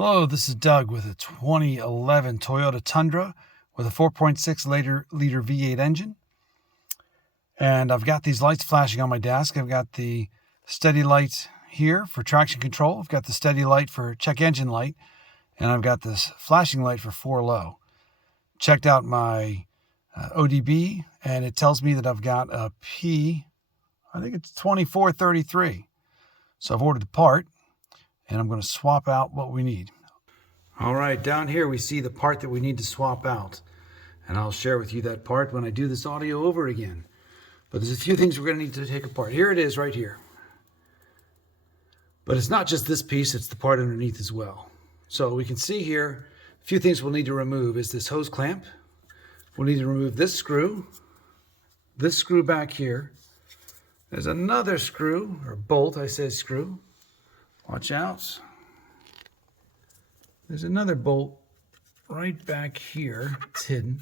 Hello, this is Doug with a 2011 Toyota Tundra with a 4.6 liter V8 engine. And I've got these lights flashing on my desk. I've got the steady light here for traction control. I've got the steady light for check engine light. And I've got this flashing light for 4 low. Checked out my ODB and it tells me that I've got a P, I think it's 2433. So I've ordered the part. And I'm going to swap out what we need. All right, down here we see the part that we need to swap out. And I'll share with you that part when I do this audio over again. But there's a few things we're going to need to take apart. Here it is right here. But it's not just this piece, it's the part underneath as well. So we can see here, a few things we'll need to remove is this hose clamp. We'll need to remove this screw back here. There's another screw, or bolt, I say screw. Watch out. There's another bolt right back here. It's hidden.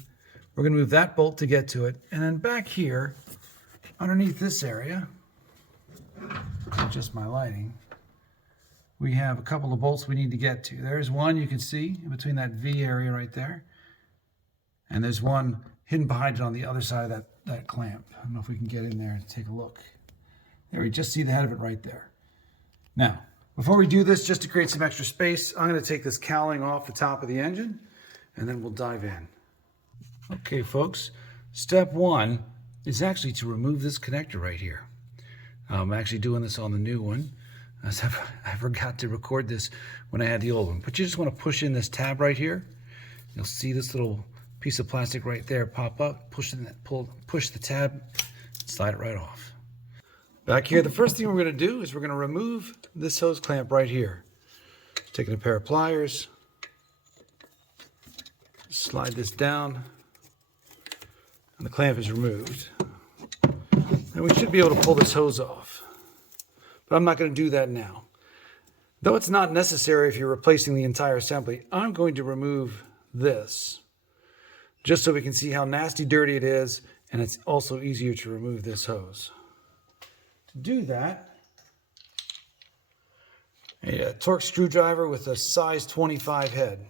We're going to move that bolt to get to it. And then back here, underneath this area, just my lighting, we have a couple of bolts we need to get to. There's one you can see in between that V area right there. And there's one hidden behind it on the other side of that clamp. I don't know if we can get in there and take a look. There, we just see the head of it right there. Now, before we do this, just to create some extra space, I'm going to take this cowling off the top of the engine, and then we'll dive in. Okay, folks, step one is actually to remove this connector right here. I'm actually doing this on the new one, as I forgot to record this when I had the old one. But you just want to push in this tab right here. You'll see this little piece of plastic right there pop up. Push the tab, slide it right off. Back here, the first thing we're going to do is we're going to remove this hose clamp right here. Taking a pair of pliers, slide this down, and the clamp is removed. And we should be able to pull this hose off. But I'm not going to do that now. Though it's not necessary if you're replacing the entire assembly, I'm going to remove this just so we can see how nasty dirty it is, and it's also easier to remove this hose. To do that, a Torx screwdriver with a size 25 head.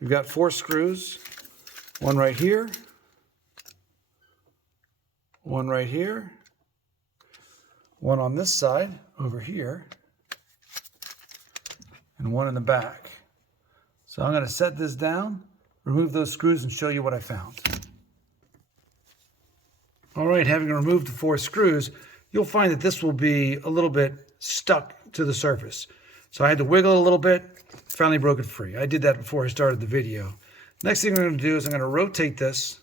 We've got 4 screws, one right here, one right here, one on this side over here, and one in the back. So I'm going to set this down, remove those screws, and show you what I found. All right, having removed the 4 screws, you'll find that this will be a little bit stuck to the surface. So I had to wiggle it a little bit, finally broke it free. I did that before I started the video. Next thing I'm going to do is I'm going to rotate this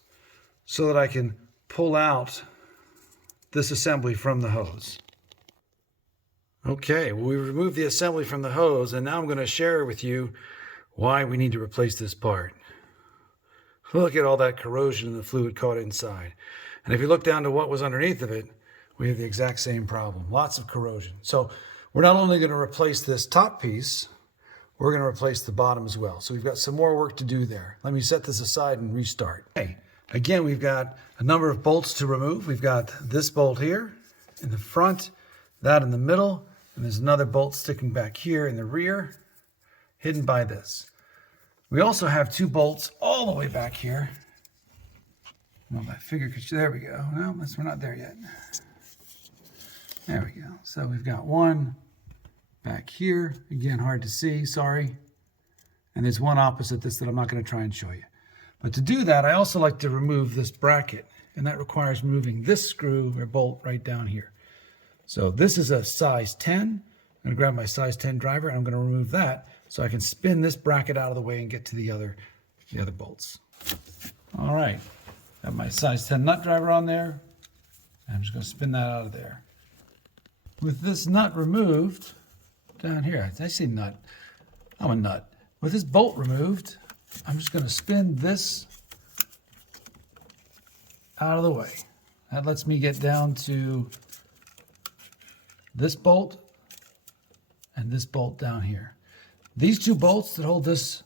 so that I can pull out this assembly from the hose. Okay, well, we removed the assembly from the hose, and now I'm going to share with you why we need to replace this part. Look at all that corrosion and the fluid caught inside. And if you look down to what was underneath of it, we have the exact same problem. Lots of corrosion. So we're not only going to replace this top piece, we're going to replace the bottom as well. So we've got some more work to do there. Let me set this aside and restart. Okay. Again, we've got a number of bolts to remove. We've got this bolt here in the front, that in the middle, and there's another bolt sticking back here in the rear, hidden by this. We also have 2 bolts all the way back here. Well, my finger could, there we go. No, we're not there yet. There we go. So we've got one back here. Again, hard to see, sorry. And there's one opposite this that I'm not going to try and show you. But to do that, I also like to remove this bracket. And that requires removing this screw or bolt right down here. So this is a size 10. I'm going to grab my size 10 driver and I'm going to remove that so I can spin this bracket out of the way and get to the other bolts. All right. Got my size 10 nut driver on there. And I'm just going to spin that out of there. With this nut removed, down here, I say nut, I'm a nut. With this bolt removed, I'm just going to spin this out of the way. That lets me get down to this bolt and this bolt down here. These 2 bolts that hold this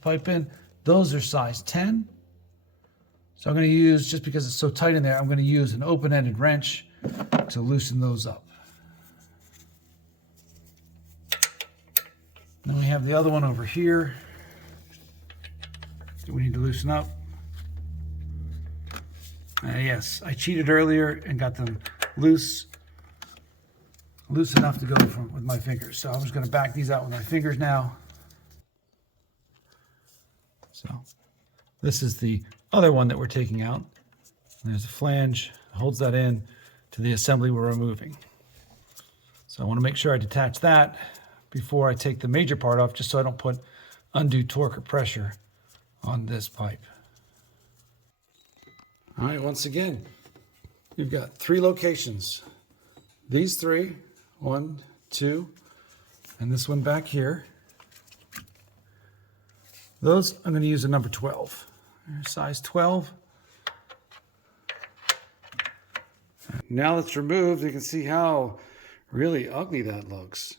pipe in, those are size 10. So I'm going to use, just because it's so tight in there, I'm going to use an open-ended wrench to loosen those up. Then we have the other one over here that we need to loosen up. Yes, I cheated earlier and got them loose enough to go with my fingers. So I'm just going to back these out with my fingers now. So this is the other one that we're taking out. There's a flange, holds that in to the assembly we're removing. So I want to make sure I detach that before I take the major part off, just so I don't put undue torque or pressure on this pipe. All right, once again, you've got 3 locations. These 3, 1, 2, and this one back here. Those, I'm going to use a number 12. Size 12. Now it's removed, you can see how really ugly that looks.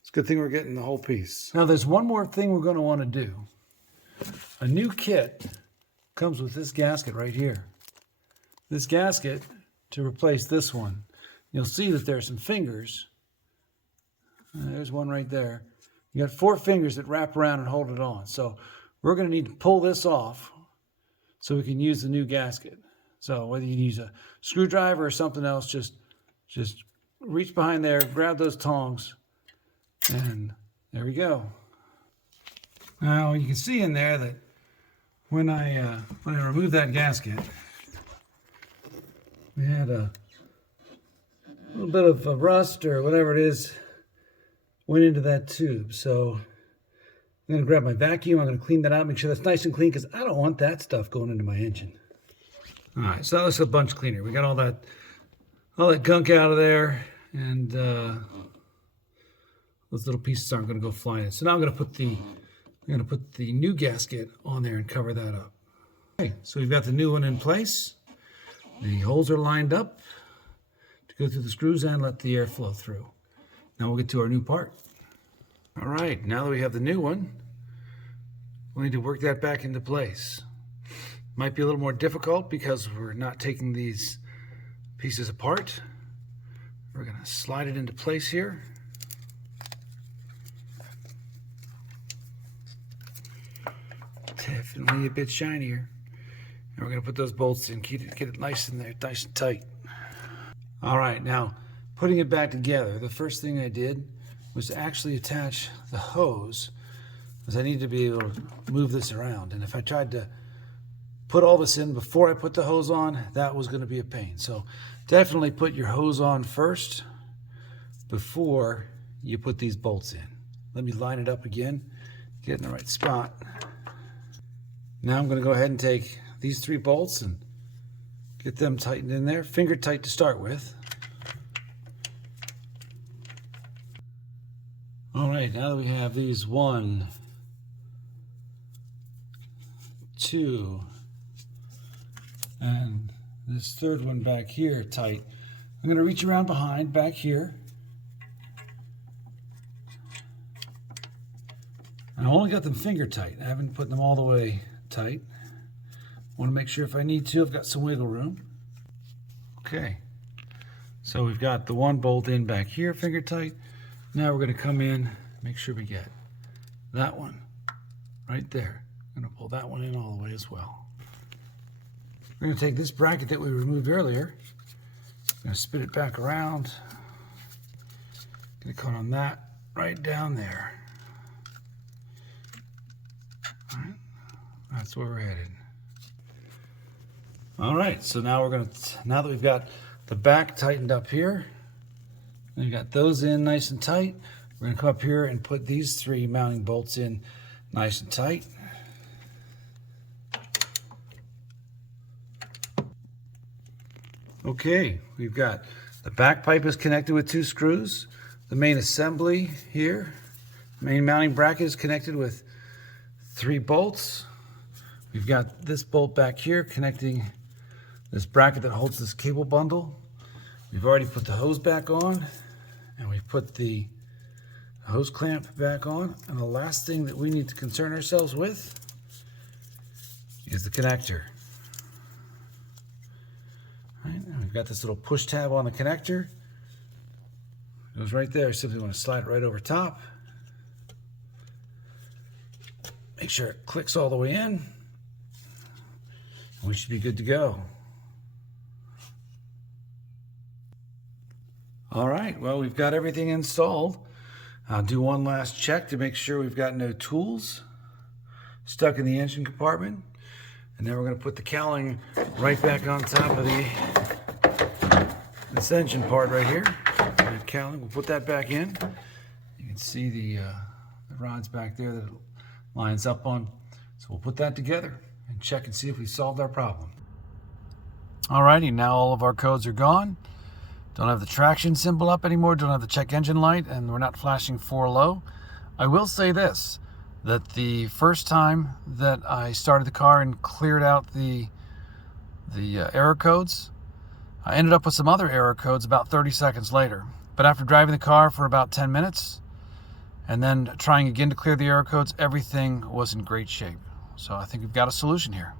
It's a good thing we're getting the whole piece. Now there's one more thing we're going to want to do. A new kit comes with this gasket right here. This gasket to replace this one. You'll see that there's some fingers. There's one right there. You got 4 fingers that wrap around and hold it on. So we're going to need to pull this off so we can use the new gasket. So whether you use a screwdriver or something else, just reach behind there, grab those tongs, and there we go. Now you can see in there that when I removed that gasket, we had a little bit of a rust or whatever it is went into that tube. So I'm going to grab my vacuum. I'm going to clean that out, make sure that's nice and clean, because I don't want that stuff going into my engine. All right, so that looks a bunch cleaner. We got all that gunk out of there, and those little pieces aren't going to go flying. So now I'm going to put the new gasket on there and cover that up. Okay, so we've got the new one in place. The holes are lined up to go through the screws and let the air flow through. Now we'll get to our new part. All right, now that we have the new one, we need to work that back into place. Might be a little more difficult because we're not taking these pieces apart. We're going to slide it into place here. Definitely a bit shinier. And we're going to put those bolts in, get it nice in there, nice and tight. All right, now putting it back together, the first thing I did was to actually attach the hose, because I need to be able to move this around. And if I tried to put all this in before I put the hose on, that was going to be a pain. So definitely put your hose on first before you put these bolts in. Let me line it up again, get in the right spot. Now I'm going to go ahead and take these 3 bolts and get them tightened in there, finger tight to start with. All right, now that we have these 1, 2, and this third one back here tight, I'm going to reach around behind back here. I only got them finger tight. I haven't put them all the way tight. I want to make sure if I need to, I've got some wiggle room. Okay, so we've got the 1 bolt in back here, finger tight. Now we're going to come in, make sure we get that one right there. I'm going to pull that one in all the way as well. We're going to take this bracket that we removed earlier. I'm going to spin it back around. Going to cut on that right down there. All right, that's where we're headed. All right, so now now that we've got the back tightened up here, and you got those in nice and tight, we're going to come up here and put these 3 mounting bolts in nice and tight. Okay, we've got the back pipe is connected with 2 screws. The main assembly here, main mounting bracket is connected with 3 bolts. We've got this bolt back here connecting this bracket that holds this cable bundle. We've already put the hose back on, and we've put the hose clamp back on. And the last thing that we need to concern ourselves with is the connector. All right, and we've got this little push tab on the connector. It goes right there. Simply want to slide it right over top. Make sure it clicks all the way in. We should be good to go. All right, well, we've got everything installed. I'll do one last check to make sure we've got no tools stuck in the engine compartment. And then we're going to put the cowling right back on top of this engine part right here. That cowling, we'll put that back in. You can see the rods back there that it lines up on. So we'll put that together and check and see if we solved our problem. Alrighty, now all of our codes are gone. Don't have the traction symbol up anymore, don't have the check engine light, and we're not flashing 4 low. I will say this, that the first time that I started the car and cleared out the error codes, I ended up with some other error codes about 30 seconds later. But after driving the car for about 10 minutes, and then trying again to clear the error codes, everything was in great shape. So I think we've got a solution here.